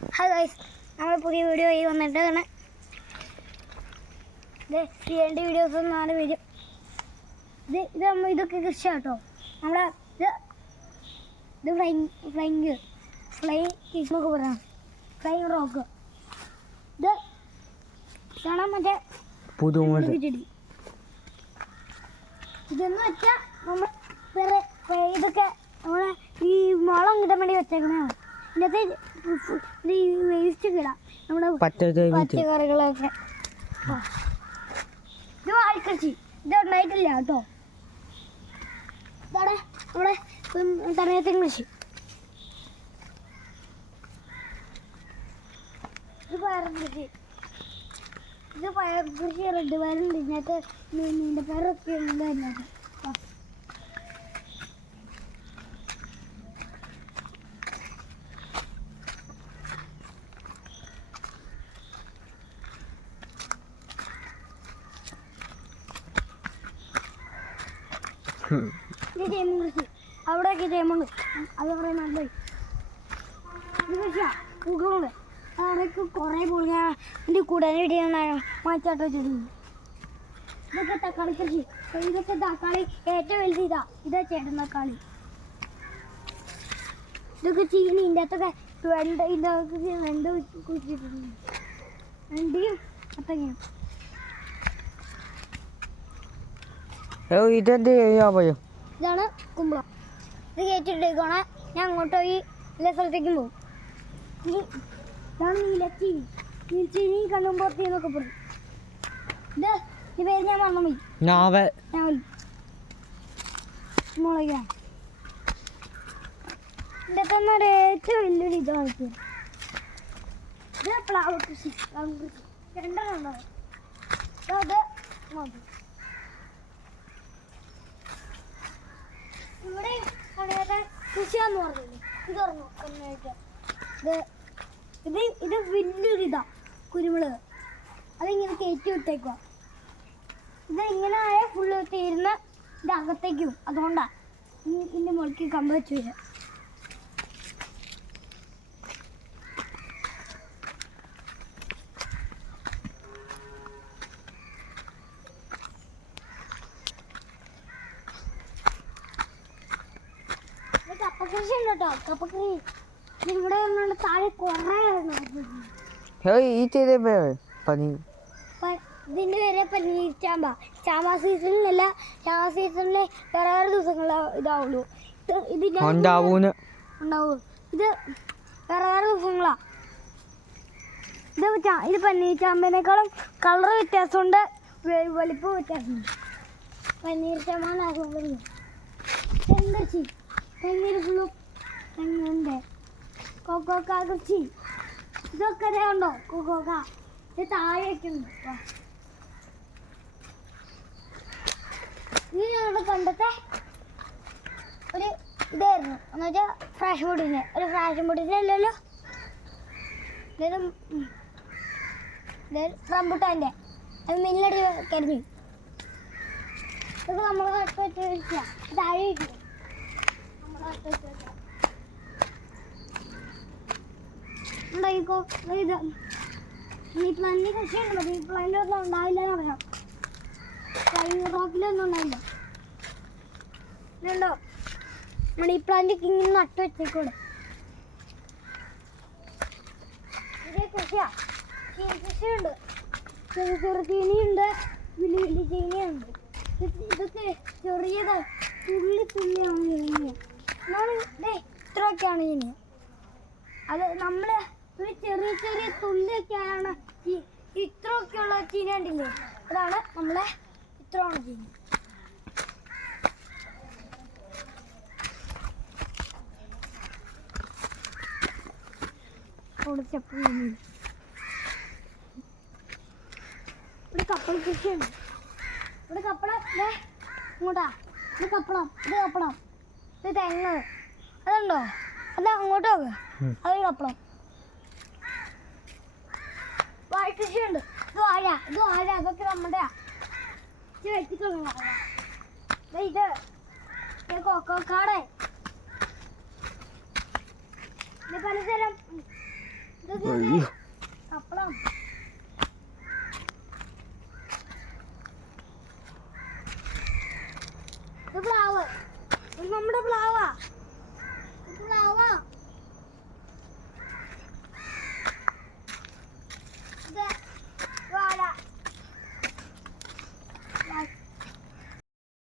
Hi guys, നമ്മൾ പുതിയ video ആയി വന്നിട്ടാണ് ചെയ്യേണ്ട വീഡിയോസ് ഒന്നാണ് വരും. ഇതൊക്കെ കൃഷി കേട്ടോ. നമ്മളെ ഇത് ഫ്ലൈ പറയാം, ഫ്ലൈ റോക്ക്. ഇതാണ് മറ്റേ ചെടി. ഇതെന്ന് വെച്ചാൽ നമ്മൾ വേറെ ഇതൊക്കെ നമ്മളെ ഈ മുളം കിട്ടാൻ വേണ്ടി വെച്ചേക്കണതാണ്. ഇതിനകത്ത് ഈ വേസ്റ്റ് കിടാം, നമ്മുടെ പച്ചക്കറികളൊക്കെ. ഇത് വാഴക്കൃഷി, ഇത് ഉണ്ടായിട്ടില്ല കേട്ടോ. ഇതാണ് നമ്മുടെ തണയത്തിൻ കൃഷി. ഇത് പയർ കൃഷി, റെഡ് പയറുണ്ട്. ഇതിനകത്ത് നീണ്ട പയറൊക്കെ ഉണ്ട്. അതിനകത്ത് ചേമ്പ് കൃഷി, അവിടെയൊക്കെ ചേമ്പുണ്ട്. അത് കുറേ നല്ല ഇത് കൃഷിയാ. പൂക്കളുണ്ട്, അവിടേക്ക് കുറേ പൂക്കൾ. എൻ്റെ കൂടാൻ വേണ്ടിയാണ് മാറ്റാട്ടോ ചെടി. ഇതൊക്കെ തക്കാളി കൃഷി. ഇതൊക്കെ തക്കാളി ഏറ്റവും വലുത് ഇതാ ചേട്ടൻ തക്കാളി. ഇതൊക്കെ ചീനി. ഇതിൻ്റെ അകത്തൊക്കെ വെണ്ട കുഴിച്ചിട്ടുണ്ട്. വെണ്ടയും അത്തങ്ങയും. ഇതാണ് കുമ്പളം. ഇത് കയറ്റിട്ടേക്കാണ്. ഞാൻ അങ്ങോട്ട് പോയി എല്ലാ സ്ഥലത്തേക്കും പോകും. ഇതാണ് നീലച്ചീനി. നീലച്ചീനി കണ്ണുമ്പോർത്തി എന്നൊക്കെ പറയും. ഈ പേര് ഞാൻ മറന്നു. മുളകാണ്. ഇതിൻ്റെ തന്നെ ഒരു ഏറ്റവും വലിയൊരു ഇതാണ്. ഇത് പ്ലാവ് കൃഷി. രണ്ടെണ്ണം ഉണ്ടാവും. അത് മതി. ഇവിടെ കൃഷിയാന്ന് പറഞ്ഞില്ലേ, ഇതൊരെണ്ണം ഒന്നായിട്ട്. ഇത് വലിയൊരിതാ കുരുമുളക്. അതിങ്ങനെ കയറ്റി വിട്ടേക്കുക. ഇത് ഇങ്ങനെ ആയ ഫുള്ള് തീരുന്ന ഇത് അകത്തേക്കും. അതുകൊണ്ടാണ് ഇതിൻ്റെ മുകളിലേക്ക് കമ്പ് വെച്ച് വരിക. കപ്പകൃഷി ഉണ്ട് കേട്ടോ. കപ്പക്കൃഷി ഇവിടെ താഴെ കുറേ ഇതിൻ്റെ പേര് പനീർച്ചാമ്പ. ചാമ്പ സീസണിലല്ല, ചാമ്പ സീസണിൽ വേറെ വേറെ ദിവസങ്ങൾ ഇതാവുള്ളൂ. ഉണ്ടാവും. ഇത് വേറെ വേറെ ദിവസങ്ങളാ. ഇത് പനീർച്ചാമ്പേനേക്കാളും കളർ വ്യത്യാസമുണ്ട്, വലിപ്പം വ്യത്യാസമുണ്ട്. പനീർച്ചാമ്പ തെങ്കൃഷി, തെങ്ങിന് തെങ്ങുണ്ട്. കൊക്കോക്ക കൃഷി, ഇതൊക്കെ ഉണ്ടോ കൊക്കോക്ക. ഇത് താഴെയൊക്കെ ഉണ്ട്. ഇത് ഞങ്ങളുടെ കണ്ടത്തെ ഒരു ഇതായിരുന്നു. എന്ന് വെച്ചാൽ ഫ്രാഷ് ഫുഡിൻ്റെ അല്ലല്ലോ, റംബുട്ടാൻ്റെ. അത് മില്ലടി കരിഞ്ഞു. ഇതൊക്കെ നമ്മൾ നട്ട് വെച്ച് വെച്ചാൽ താഴെ ഇട്ടു. ഉണ്ടായിക്കോ. ഇത് ഈ പ്ലാന്റിന് കൃഷിയുണ്ടല്ലോ. ഈ പ്ലാന്റൊന്നും ഉണ്ടാവില്ല എന്ന് പറയാം. ഫ്ലൈ റോക്കിലൊന്നും ഉണ്ടാവില്ല. ഇതുണ്ടോ, നമ്മുടെ ഈ പ്ലാന്റ് ഇങ്ങനെ നട്ട് വെച്ചേക്കൂടെ. ഇത് കൃഷിയാ. കൃഷിയുണ്ട്, ചെറു ചീനിയുണ്ട്, വലിയ വലിയ ചീനിയുണ്ട്. ഇതൊക്കെ ചെറിയത് തുള്ളിയാണ് ചീനി. ഇത്രയൊക്കെയാണ് ചീനി. അത് നമ്മൾ ഒരു ചെറിയ ചെറിയ തുള്ളിയൊക്കെയാണ് ഇത്രയൊക്കെയുള്ള ചീനി കണ്ടില്ലേ. അതാണ് നമ്മളെ ഇത്രയാണ് ചീനി. ഇവിടെ കപ്പൽ കൃഷിയുണ്ട്. ഇവിടെ കപ്പളം ഇങ്ങോട്ടാ. ഇത് കപ്പളം, ഇത് കപ്പളം, ഇത് തെങ്ങ്. അതുണ്ടോ, അത് അങ്ങോട്ട് നോക്ക്. അത് കപ്പളം. വാഴ കൃഷിയുണ്ട്. ഇത് വാഴ അതൊക്കെ നമ്മുടെ വെച്ചിട്ടുള്ള ഇത് കൊക്കോക്കാട്. ഇത് പലതരം അയ്യോ കപ്പളം ഇത് പ്ലാവ് ഇത് നമ്മുടെ പ്ലാവ